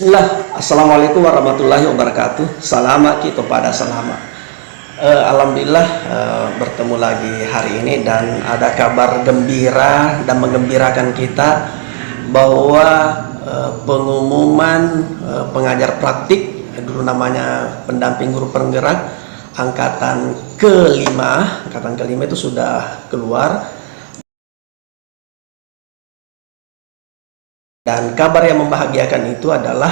Bismillah, Assalamualaikum warahmatullahi wabarakatuh. Selamat kita pada selama. Alhamdulillah bertemu lagi hari ini dan ada kabar gembira dan menggembirakan kita bahwa pengumuman pengajar praktik, dulu namanya pendamping guru penggerak, angkatan kelima itu sudah keluar. Dan kabar yang membahagiakan itu adalah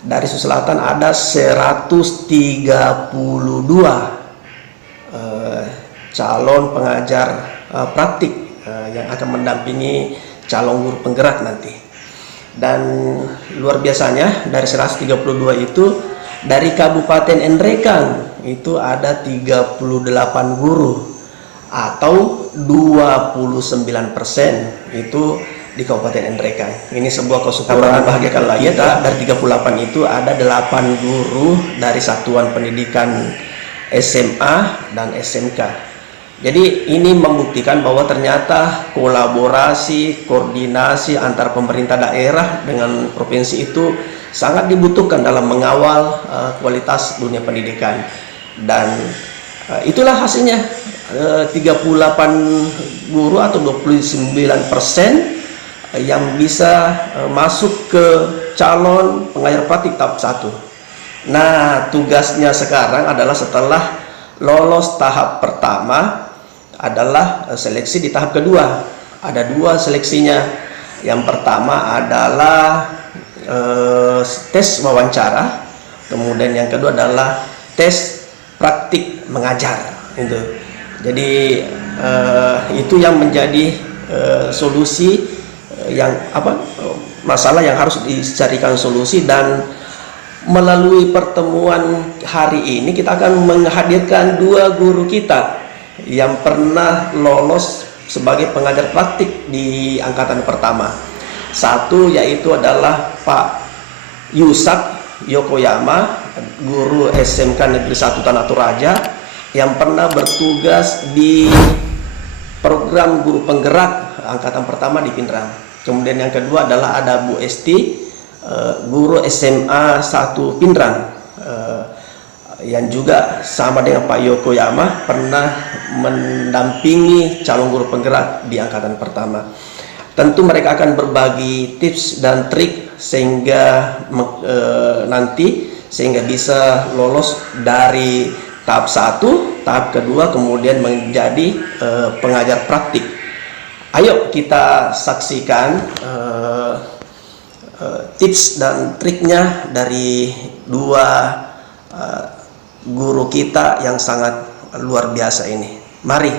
dari Sulawesi Selatan ada 132 calon pengajar praktik yang akan mendampingi calon guru penggerak nanti. Dan luar biasanya dari 132 itu dari Kabupaten Endrekang itu ada 38 guru atau 29% itu di Kabupaten Endrekang. Ini sebuah kesyukuran bahagiakan lagi kita. Dari 38 itu ada 8 guru dari satuan pendidikan SMA dan SMK. Jadi ini membuktikan bahwa ternyata kolaborasi, koordinasi antar pemerintah daerah dengan provinsi itu sangat dibutuhkan dalam mengawal kualitas dunia pendidikan. Dan itulah hasilnya, 38 guru atau 29% yang bisa masuk ke calon pengajar praktik tahap 1. Nah, tugasnya sekarang adalah setelah lolos tahap pertama adalah seleksi di tahap kedua. Ada 2 seleksinya. Yang pertama adalah tes wawancara, kemudian yang kedua adalah tes praktik mengajar. Jadi itu yang menjadi solusi yang masalah yang harus dicarikan solusi. Dan melalui pertemuan hari ini kita akan menghadirkan 2 guru kita yang pernah lolos sebagai pengajar praktik di angkatan pertama. Satu yaitu adalah Pak Yusak Yokoyama, guru SMK Negeri 1 Tanah Toraja yang pernah bertugas di program guru penggerak angkatan pertama di Pindrang. Kemudian yang kedua adalah ada Bu Esti, guru SMA 1 Pindrang, yang juga sama dengan Pak Yokoyama pernah mendampingi calon guru penggerak di angkatan pertama. Tentu mereka akan berbagi tips dan trik sehingga sehingga bisa lolos dari tahap 1, tahap kedua, kemudian menjadi pengajar praktik. Ayo kita saksikan tips dan triknya dari 2 guru kita yang sangat luar biasa ini. Mari.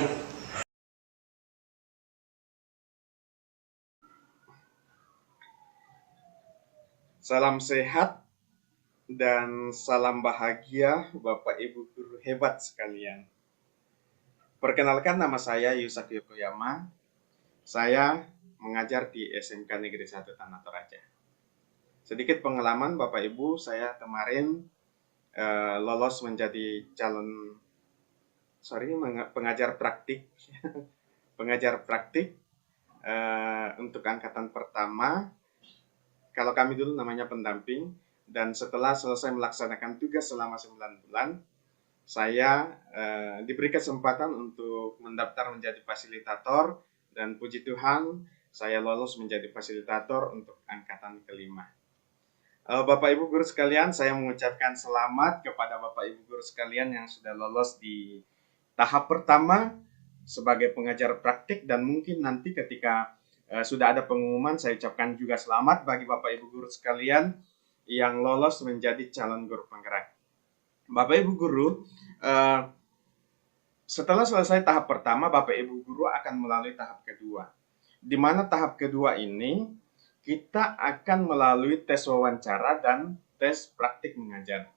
Salam sehat dan salam bahagia Bapak Ibu guru hebat sekalian. Perkenalkan, nama saya Yusak Yokoyama. Saya mengajar di SMK Negeri 1 Tanah Toraja. Sedikit pengalaman Bapak Ibu, saya kemarin lolos menjadi pengajar praktik pengajar praktik untuk angkatan pertama. Kalau kami dulu namanya pendamping. Dan setelah selesai melaksanakan tugas selama 9 bulan, saya diberi kesempatan untuk mendaftar menjadi fasilitator. Dan puji Tuhan, saya lolos menjadi fasilitator untuk angkatan kelima. Bapak Ibu guru sekalian, saya mengucapkan selamat kepada Bapak Ibu guru sekalian yang sudah lolos di tahap pertama sebagai pengajar praktik. Dan mungkin nanti ketika sudah ada pengumuman, saya ucapkan juga selamat bagi Bapak Ibu guru sekalian yang lolos menjadi calon guru penggerak. Bapak Ibu guru, setelah selesai tahap pertama, Bapak Ibu guru akan melalui tahap kedua. Di mana tahap kedua ini kita akan melalui tes wawancara dan tes praktik mengajar.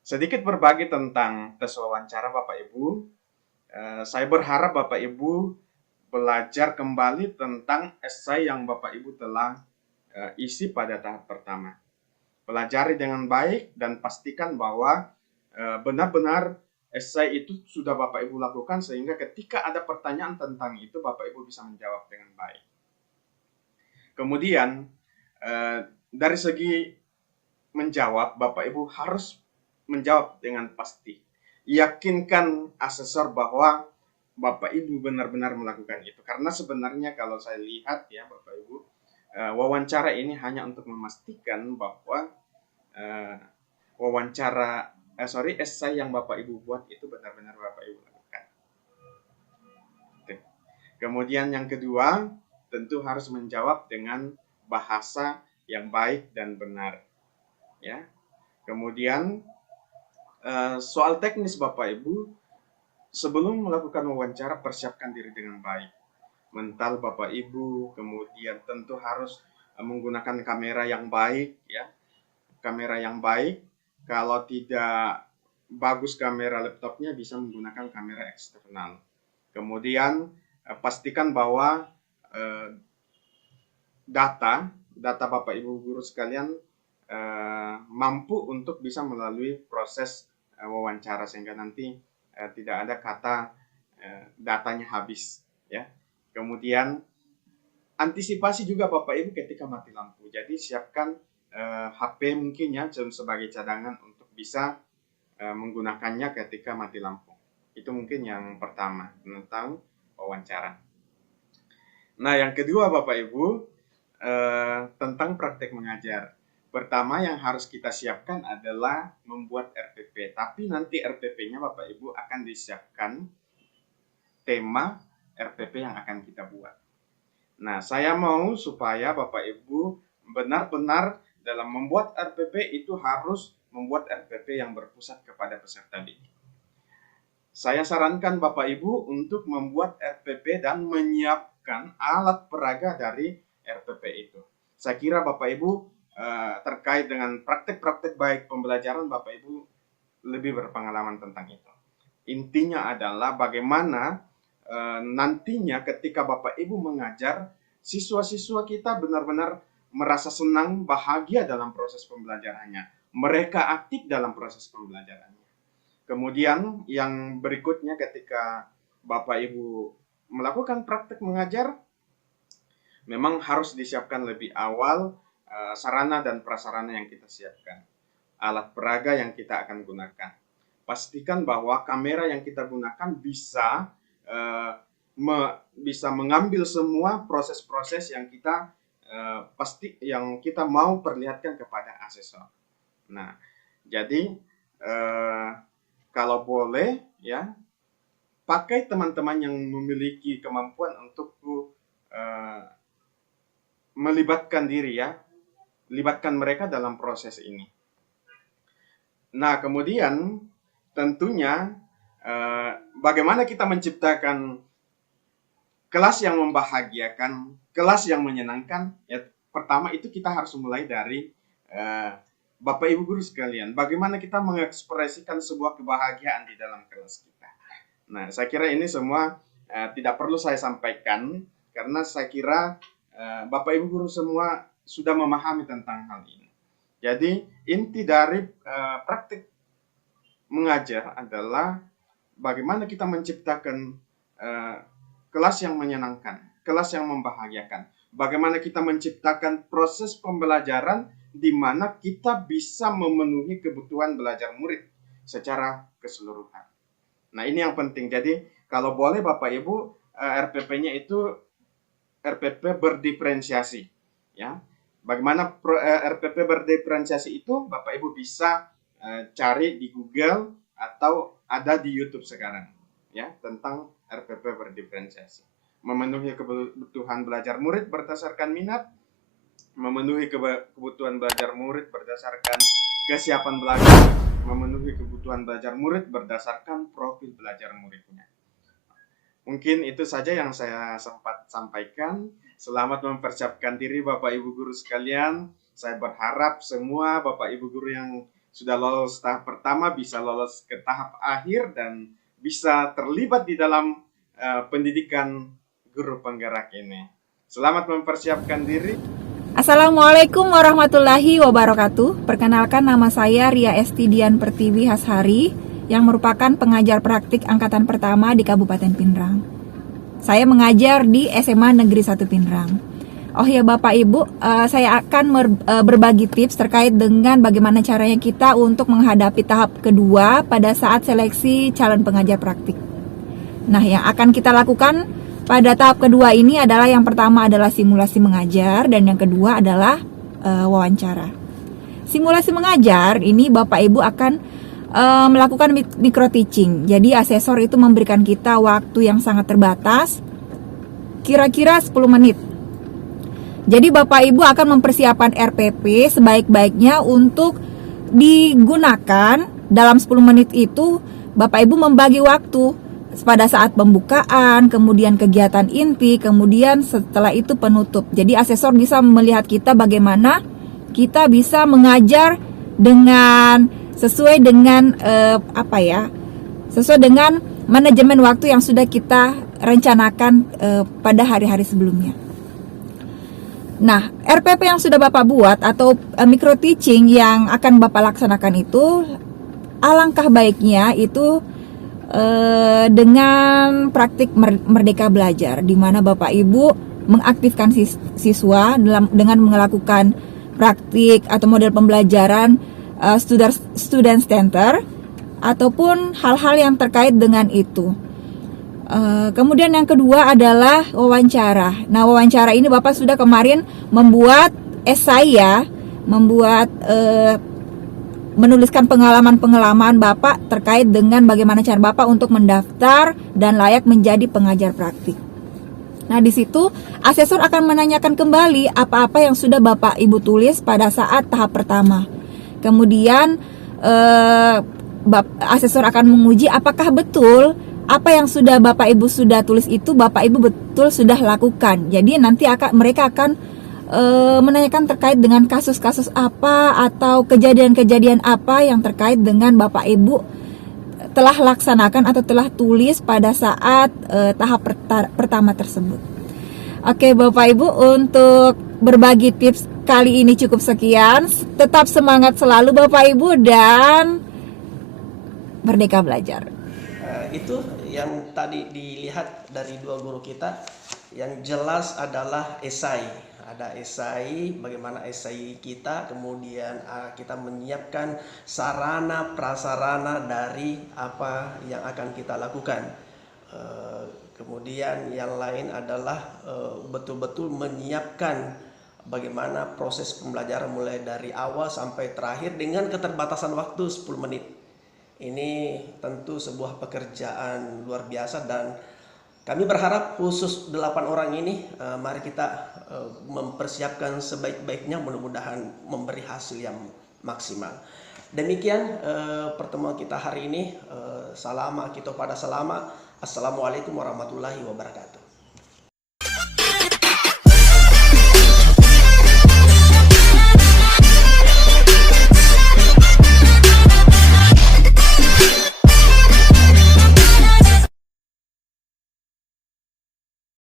Sedikit berbagi tentang tes wawancara Bapak Ibu. Saya berharap Bapak Ibu belajar kembali tentang esai yang Bapak Ibu telah isi pada tahap pertama. Pelajari dengan baik dan pastikan bahwa benar-benar esai itu sudah Bapak Ibu lakukan, sehingga ketika ada pertanyaan tentang itu Bapak Ibu bisa menjawab dengan baik. Kemudian dari segi menjawab, Bapak Ibu harus menjawab dengan pasti. Yakinkan asesor bahwa Bapak Ibu benar-benar melakukan itu. Karena sebenarnya kalau saya lihat ya Bapak Ibu, wawancara ini hanya untuk memastikan bahwa esai yang Bapak Ibu buat itu benar-benar Bapak Ibu lakukan. Kemudian yang kedua, tentu harus menjawab dengan bahasa yang baik dan benar. Ya. Kemudian soal teknis Bapak Ibu, sebelum melakukan wawancara persiapkan diri dengan baik. Mental Bapak Ibu, kemudian tentu harus menggunakan kamera yang baik ya. Kamera yang baik, kalau tidak bagus kamera laptopnya bisa menggunakan kamera eksternal. Kemudian pastikan bahwa data Bapak Ibu guru sekalian mampu untuk bisa melalui proses wawancara sehingga nanti tidak ada kata datanya habis ya. Kemudian antisipasi juga Bapak Ibu ketika mati lampu. Jadi siapkan HP mungkin ya sebagai cadangan untuk bisa menggunakannya ketika mati lampu. Itu mungkin yang pertama tentang wawancara. Nah, yang kedua Bapak Ibu tentang praktek mengajar. Pertama yang harus kita siapkan adalah membuat RPP. Tapi nanti RPP-nya Bapak Ibu akan disiapkan tema RPP yang akan kita buat. Nah, saya mau supaya Bapak Ibu benar-benar dalam membuat RPP itu harus membuat RPP yang berpusat kepada peserta didik. Saya sarankan Bapak Ibu untuk membuat RPP dan menyiapkan alat peraga dari RPP itu. Saya kira Bapak Ibu terkait dengan praktek-praktek baik pembelajaran, Bapak Ibu lebih berpengalaman tentang itu. Intinya adalah bagaimana nantinya ketika Bapak Ibu mengajar, siswa-siswa kita benar-benar merasa senang, bahagia dalam proses pembelajarannya. Mereka aktif dalam proses pembelajarannya. Kemudian yang berikutnya ketika Bapak Ibu melakukan praktek mengajar, memang harus disiapkan lebih awal sarana dan prasarana yang kita siapkan. Alat peraga yang kita akan gunakan. Pastikan bahwa kamera yang kita gunakan bisa mengambil semua proses-proses yang kita yang kita mau perlihatkan kepada asesor. Nah, jadi kalau boleh ya pakai teman-teman yang memiliki kemampuan untuk melibatkan diri ya, libatkan mereka dalam proses ini. Nah, kemudian tentunya bagaimana kita menciptakan kelas yang membahagiakan, kelas yang menyenangkan. Ya, pertama itu kita harus mulai dari Bapak Ibu guru sekalian, bagaimana kita mengekspresikan sebuah kebahagiaan di dalam kelas kita. Nah, saya kira ini semua tidak perlu saya sampaikan karena saya kira Bapak Ibu guru semua sudah memahami tentang hal ini. Jadi inti dari praktik mengajar adalah bagaimana kita menciptakan kelas yang menyenangkan, kelas yang membahagiakan. Bagaimana kita menciptakan proses pembelajaran di mana kita bisa memenuhi kebutuhan belajar murid secara keseluruhan. Nah, ini yang penting. Jadi kalau boleh Bapak Ibu RPP-nya itu RPP berdiferensiasi ya. Bagaimana RPP berdiferensiasi itu Bapak Ibu bisa cari di Google atau ada di YouTube sekarang ya tentang RPP berdiferensiasi. Memenuhi kebutuhan belajar murid berdasarkan minat, memenuhi kebutuhan belajar murid berdasarkan kesiapan belajar, memenuhi kebutuhan belajar murid berdasarkan profil belajar muridnya. Mungkin itu saja yang saya sempat sampaikan. Selamat mempersiapkan diri Bapak Ibu guru sekalian. Saya berharap semua Bapak Ibu guru yang sudah lolos tahap pertama bisa lolos ke tahap akhir dan bisa terlibat di dalam pendidikan guru penggerak ini. Selamat mempersiapkan diri. Assalamualaikum warahmatullahi wabarakatuh. Perkenalkan, nama saya Ria Estidian Pertiwi Hashari yang merupakan pengajar praktik angkatan pertama di Kabupaten Pinrang. Saya mengajar di SMA Negeri 1 Pinrang. Oh ya Bapak Ibu, saya akan berbagi tips terkait dengan bagaimana caranya kita untuk menghadapi tahap kedua pada saat seleksi calon pengajar praktik. Nah, yang akan kita lakukan pada tahap kedua ini adalah yang pertama adalah simulasi mengajar dan yang kedua adalah wawancara. Simulasi mengajar ini Bapak Ibu akan melakukan micro teaching. Jadi asesor itu memberikan kita waktu yang sangat terbatas, kira-kira 10 menit. Jadi Bapak Ibu akan mempersiapkan RPP sebaik-baiknya untuk digunakan dalam 10 menit itu. Bapak Ibu membagi waktu pada saat pembukaan, kemudian kegiatan inti, kemudian setelah itu penutup. Jadi asesor bisa melihat kita bagaimana kita bisa mengajar dengan sesuai dengan sesuai dengan manajemen waktu yang sudah kita rencanakan pada hari-hari sebelumnya. Nah, RPP yang sudah Bapak buat atau micro teaching yang akan Bapak laksanakan itu, alangkah baiknya itu dengan praktik Merdeka Belajar, di mana Bapak Ibu mengaktifkan siswa dengan melakukan praktik atau model pembelajaran student center ataupun hal-hal yang terkait dengan itu. Kemudian yang kedua adalah wawancara. Nah, wawancara ini Bapak sudah kemarin membuat esai ya, menuliskan pengalaman-pengalaman Bapak terkait dengan bagaimana cara Bapak untuk mendaftar dan layak menjadi pengajar praktik. Nah, di situ asesor akan menanyakan kembali apa-apa yang sudah Bapak Ibu tulis pada saat tahap pertama. Kemudian asesor akan menguji apakah betul apa yang sudah Bapak Ibu sudah tulis itu Bapak Ibu betul sudah lakukan. Jadi nanti mereka akan menanyakan terkait dengan kasus-kasus apa atau kejadian-kejadian apa yang terkait dengan Bapak Ibu telah laksanakan atau telah tulis pada saat tahap pertama tersebut. Oke Bapak Ibu, untuk berbagi tips kali ini cukup sekian. Tetap semangat selalu Bapak Ibu dan merdeka belajar. Itu yang tadi dilihat dari dua guru kita, yang jelas adalah esai. Ada esai, bagaimana esai kita, kemudian kita menyiapkan sarana prasarana dari apa yang akan kita lakukan. Kemudian yang lain adalah betul-betul menyiapkan bagaimana proses pembelajaran mulai dari awal sampai terakhir dengan keterbatasan waktu 10 menit. Ini tentu sebuah pekerjaan luar biasa dan kami berharap khusus 8 orang ini mari kita mempersiapkan sebaik-baiknya, mudah-mudahan memberi hasil yang maksimal. Demikian pertemuan kita hari ini. Salama kita pada salama. Assalamualaikum warahmatullahi wabarakatuh.